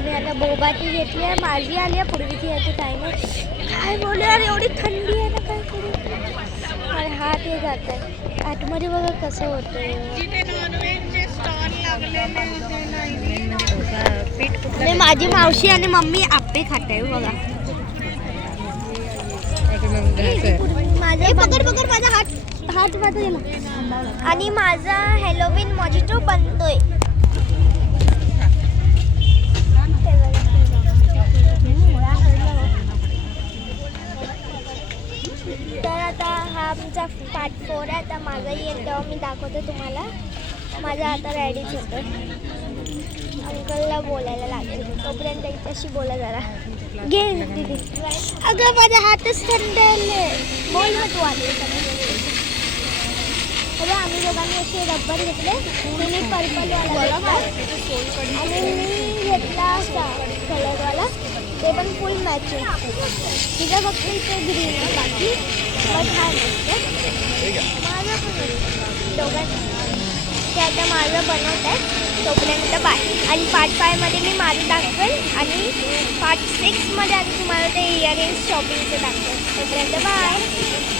आम्ही आता बोबाटी घेतली आहे, माझी आली आहे, पूर्वीची याची टाईम आहे. काय बोलू यार, एवढी थंडी आहे ना, काय करू. मला हात हे जात आहे. आतमध्ये बघा कसं होतं. आणि माझी मावशी आणि मम्मी आप्पे खात आहे बघा. माझा पकड पकड माझा हात मध्ये गेला. आणि माझा हॅलोविन मॉजिटो बनतोय. तर आता हा आमचा पार्ट 4 आहे. आता माझा येईल तेव्हा मी दाखवते तुम्हाला. माझा आता रेडीच होतं. अंकलला बोलायला लागेल, तोपर्यंत त्याच्याशी बोला जरा. घे दीदी. अगं माझा हातच थंडले. बोल ना तू आली. बघा आम्ही दोघांनी असे रब्बर घेतले. मी पर्पलवाला आणि मी घेतला असा कलरवाला, ते पण फुल मॅचिंग. तिथं फक्त इथे ग्रीन आहे, बाकी बट हा नसते माझं पण दोघांना. ते आता माझं बनवत आहे. तोपर्यंत बाय. आणि पार्ट 5 मध्ये मी माझं दाखवेल आणि पार्ट 6 मध्ये आता तुम्हाला ते इयरिंग्स शॉपिंगचं दाखवेल. तोपर्यंत बाय.